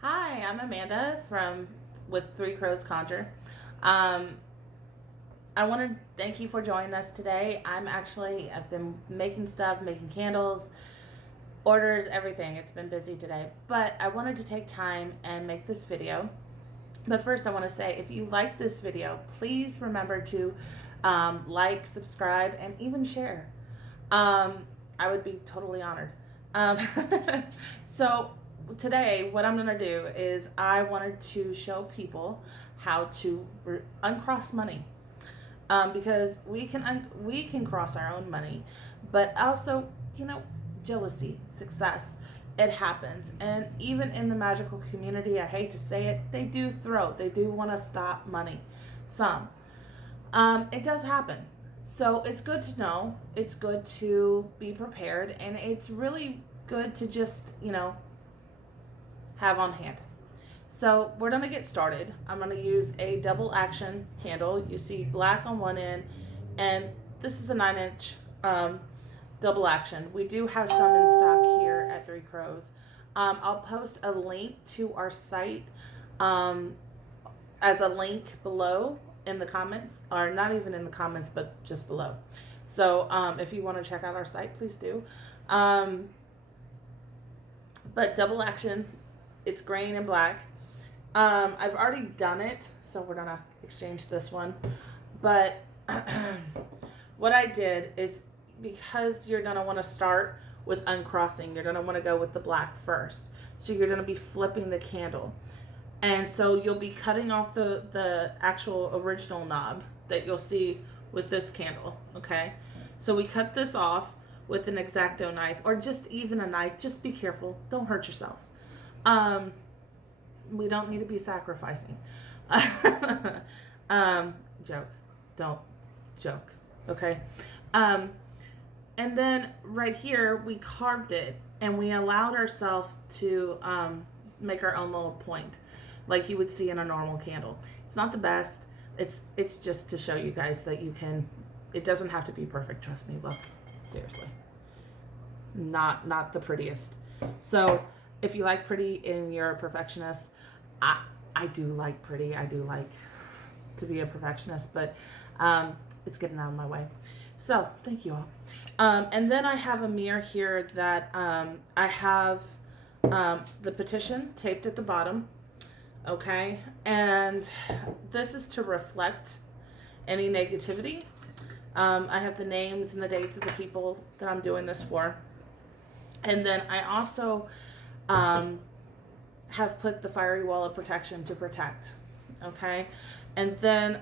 Hi, I'm Amanda with Three Crows Conjure. Um, I want to thank you for joining us today. I've been making stuff, making candles, orders, everything. It's been busy today, but I wanted to take time and make this video. But first, I want to say if you like this video, please remember to like, subscribe, and even share. Um, I would be totally honored. Um, so today, what I'm gonna do is I wanted to show people how to uncross money, because we can cross our own money, but also jealousy, success. It happens, and even in the magical community, I hate to say it, they do want to stop money. Some it does happen. So it's good to know. It's good to be prepared. And it's really good to just, have on hand. So we're going to get started. I'm going to use a double action candle. You see black on one end, and this is a 9-inch double action. We do have some in stock here at Three Crows. I'll post a link to our site as a link below in the comments, or not even in the comments, but just below. So if you want to check out our site, please do. But double action, it's green and black. I've already done it, so we're gonna exchange this one. But what I did is, because you're gonna want to start with uncrossing, you're gonna want to go with the black first. So you're gonna be flipping the candle. And so you'll be cutting off the actual original knob that you'll see with this candle, okay? So we cut this off with an X-Acto knife, or just even a knife. Just be careful. Don't hurt yourself. We don't need to be sacrificing. Joke. Don't joke, okay? And then right here, we carved it, and we allowed ourselves to make our own little point, like you would see in a normal candle. It's not the best. It's just to show you guys that you can. It doesn't have to be perfect. Trust me. Look, seriously, not the prettiest. So if you like pretty and you're a perfectionist, I do like pretty. I do like to be a perfectionist, but it's getting out of my way. So thank you all. And then I have a mirror here that I have the petition taped at the bottom. Okay, and this is to reflect any negativity. I have the names and the dates of the people that I'm doing this for. And then I also have put the fiery wall of protection to protect. Okay, and then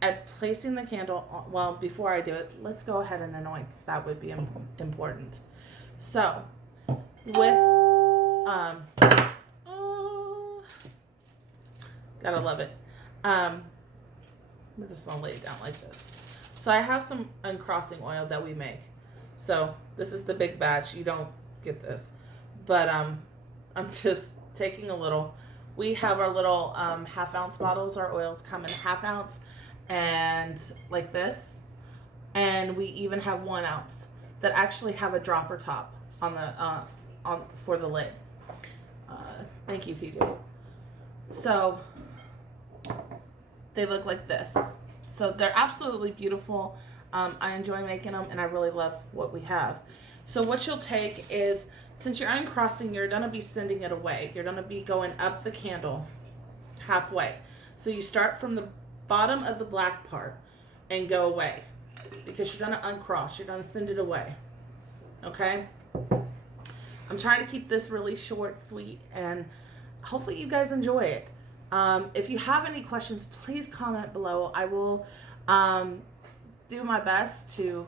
at placing the candle, well, before I do it, let's go ahead and anoint. That would be important. So with gotta love it. We're just gonna lay it down like this. So I have some uncrossing oil that we make. So this is the big batch. You don't get this, but I'm just taking a little. We have our little half-ounce bottles. Our oils come in half-ounce and like this, and we even have 1 ounce that actually have a dropper top on the for the lid. Thank you, TJ. So they look like this. So they're absolutely beautiful. I enjoy making them, and I really love what we have. So what you'll take is, since you're uncrossing, you're going to be sending it away. You're going to be going up the candle halfway. So you start from the bottom of the black part and go away, because you're going to uncross. You're going to send it away. Okay? I'm trying to keep this really short, sweet, and hopefully you guys enjoy it. If you have any questions, please comment below. I will do my best to,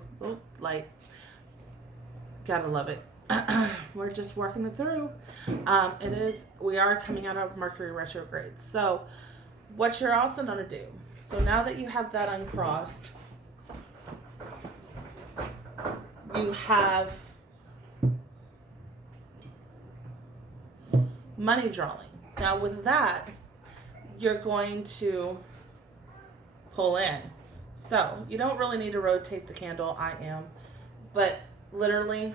gotta love it. We're just working it through. We are coming out of Mercury retrograde. So what you're also going to do, so now that you have that uncrossed, you have money drawing. Now with that, you're going to pull in. So you don't really need to rotate the candle. But literally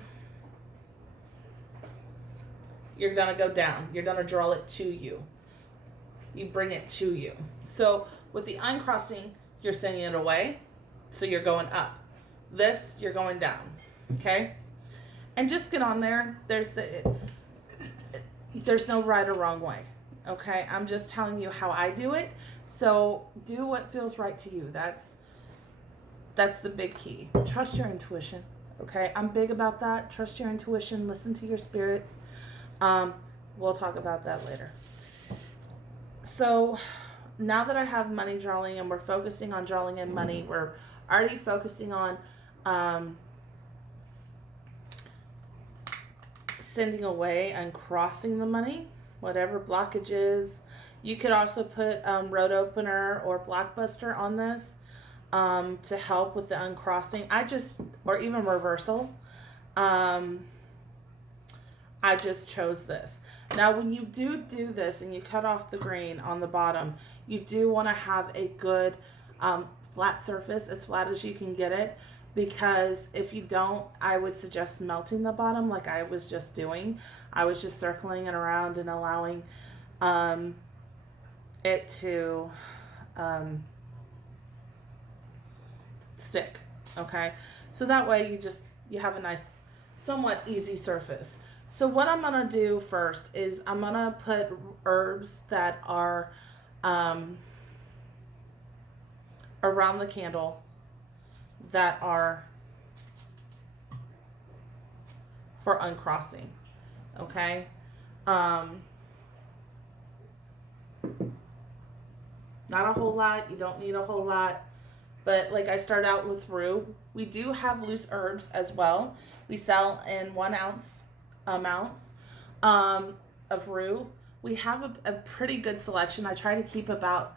you're going to go down. You're going to draw it to you. You bring it to you. So with the uncrossing, you're sending it away. So you're going up. This, you're going down. Okay? And just get on there. There's no right or wrong way. Okay? I'm just telling you how I do it. So do what feels right to you. That's the big key. Trust your intuition. Okay? I'm big about that. Trust your intuition. Listen to your spirits. We'll talk about that later. So now that I have money drawing and we're focusing on drawing in money, we're already focusing on sending away and crossing the money, whatever blockages. You could also put road opener or blockbuster on this to help with the uncrossing. Or even reversal. I just chose this. Now, when you do this and you cut off the green on the bottom, you do want to have a good flat surface, as flat as you can get it, because if you don't, I would suggest melting the bottom like I was just doing. I was just circling it around and allowing it to stick, okay? So that way you have a nice, somewhat easy surface. So what I'm going to do first is I'm going to put herbs that are around the candle that are for uncrossing, okay? Not a whole lot. You don't need a whole lot. But like I start out with rue. We do have loose herbs as well. We sell in 1 ounce amounts of rue. We have a pretty good selection. I try to keep I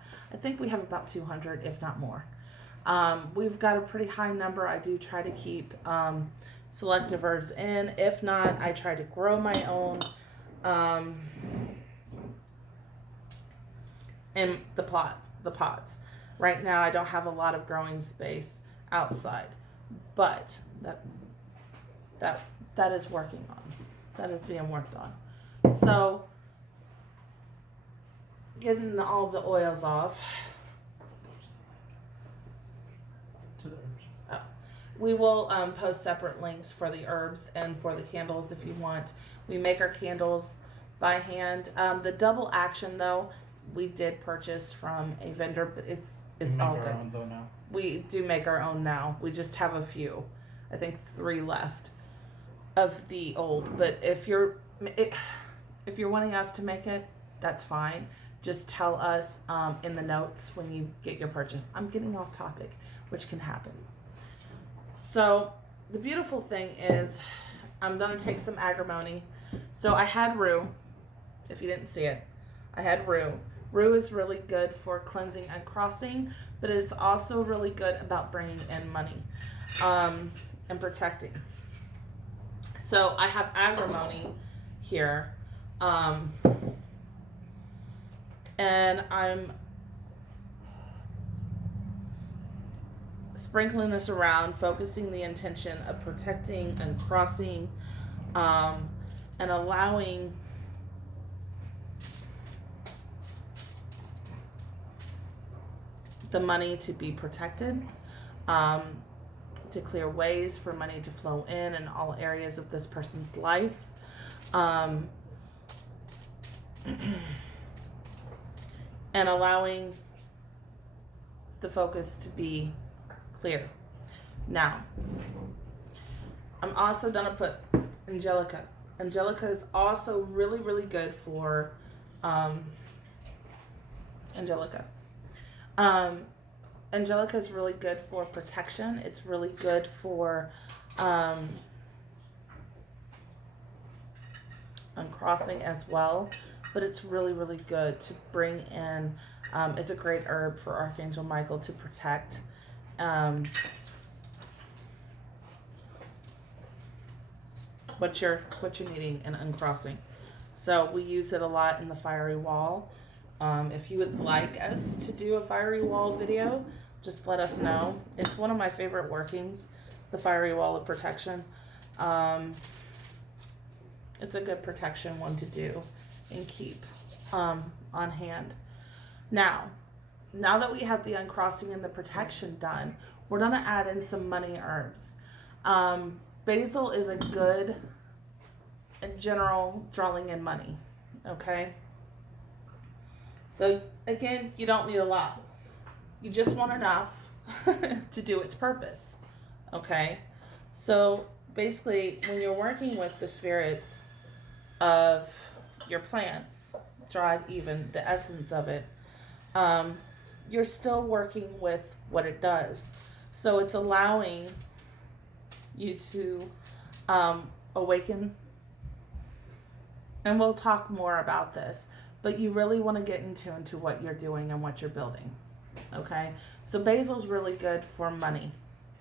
think we have about 200, if not more. We've got a pretty high number. I do try to keep selective herbs in. If not, I try to grow my own in the pots. Right now, I don't have a lot of growing space outside, but that is working on. That is being worked on. So, getting all the oils off. Oh. We will post separate links for the herbs and for the candles if you want. We make our candles by hand. The double action, though, we did purchase from a vendor, but it's all good. Own, though, now. We do make our own now. We just have a few. I think 3 left of the old. But if you're wanting us to make it, that's fine. Just tell us in the notes when you get your purchase. I'm getting off topic, which can happen. So the beautiful thing is I'm going to take some agrimony. So I had rue. If you didn't see it, I had rue. Rue is really good for cleansing and crossing, but it's also really good about bringing in money and protecting. So I have agrimony here, and I'm sprinkling this around, focusing the intention of protecting and crossing, and allowing the money to be protected, to clear ways for money to flow in all areas of this person's life. And allowing the focus to be clear. Now, I'm also going to put Angelica. Angelica is also really, really good for Angelica. Angelica is really good for protection. It's really good for uncrossing as well. But it's really, really good to bring in. It's a great herb for Archangel Michael to protect. What you're needing in uncrossing. So we use it a lot in the fiery wall. If you would like us to do a fiery wall video, just let us know. It's one of my favorite workings, the fiery wall of protection. It's a good protection one to do and keep on hand. Now that we have the uncrossing and the protection done, we're going to add in some money herbs. Basil is a good, in general, drawing in money. Okay? So, again, you don't need a lot. You just want enough to do its purpose. Okay? So, basically, when you're working with the spirits of your plants, dried even, the essence of it, you're still working with what it does. So it's allowing you to awaken, and we'll talk more about this, but you really want to get into what you're doing and what you're building. Okay? So basil's really good for money.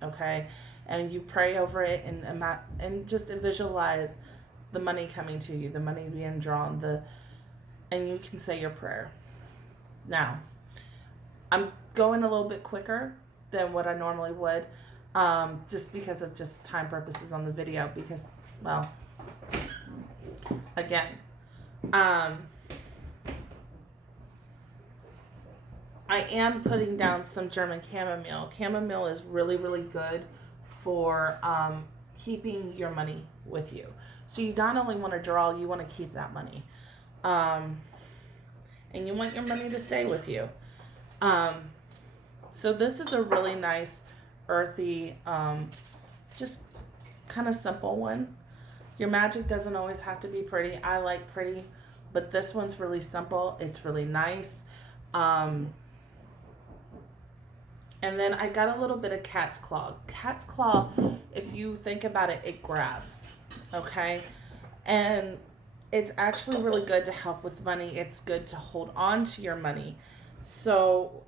Okay? And you pray over it and just visualize the money coming to you, the money being drawn, and you can say your prayer. Now, I'm going a little bit quicker than what I normally would, just because of just time purposes on the video, because, well, again, I am putting down some German chamomile. Chamomile is really, really good for keeping your money with you. So you not only want to draw, you want to keep that money. And you want your money to stay with you. So this is a really nice, earthy, just kind of simple one. Your magic doesn't always have to be pretty. I like pretty, but this one's really simple. It's really nice. And then I got a little bit of cat's claw. Cat's claw, if you think about it, it grabs. Okay? And it's actually really good to help with money. It's good to hold on to your money. So,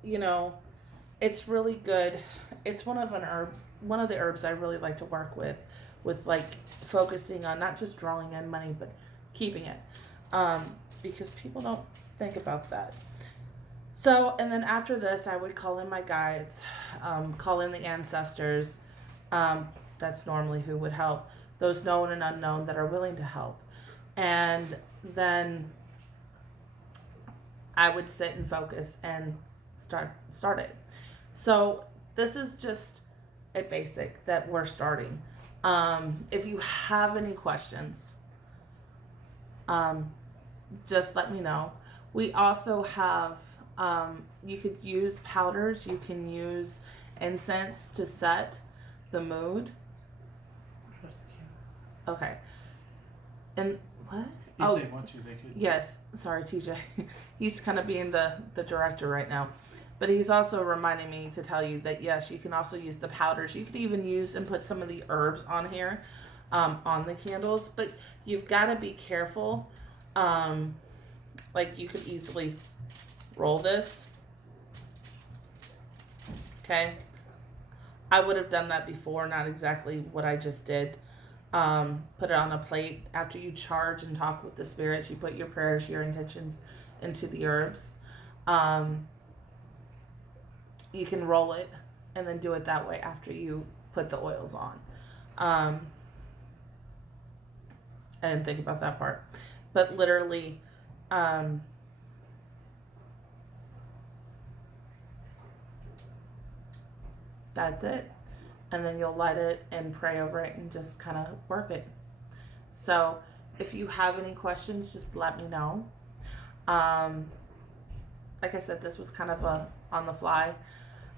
it's really good. It's one of the herbs I really like to work with like focusing on not just drawing in money, but keeping it. Because people don't think about that. So, and then after this, I would call in my guides, call in the ancestors. That's normally who would help. Those known and unknown that are willing to help. And then I would sit and focus and start it. So this is just a basic that we're starting. If you have any questions, just let me know. We also have, you could use powders. You can use incense to set the mood. Okay. And what? If they want to, they could. Yes. Sorry, TJ. He's kind of being the director right now. But he's also reminding me to tell you that, yes, you can also use the powders. You could even use and put some of the herbs on here, on the candles. But you've got to be careful. Like, you could easily roll this. Okay? I would have done that before, not exactly what I just did. Put it on a plate. After you charge and talk with the spirits, you put your prayers, your intentions into the herbs. You can roll it and then do it that way after you put the oils on. I didn't think about that part. But literally, that's it. And then you'll light it and pray over it and just kind of work it. So if you have any questions, just let me know. Like I said, this was kind of a on the fly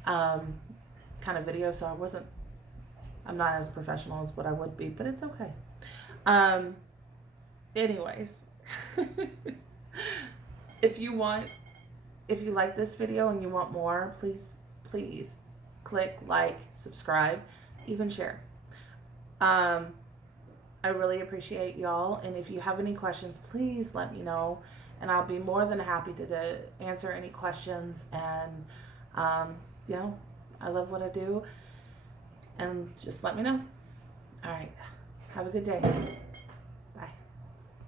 kind of video, so I'm not as professional as what I would be, but it's okay. Anyways, if you like this video and you want more, please click like, subscribe, even share. I really appreciate y'all, and if you have any questions, please let me know, and I'll be more than happy to answer any questions. And I love what I do, and just let me know. All right, have a good day.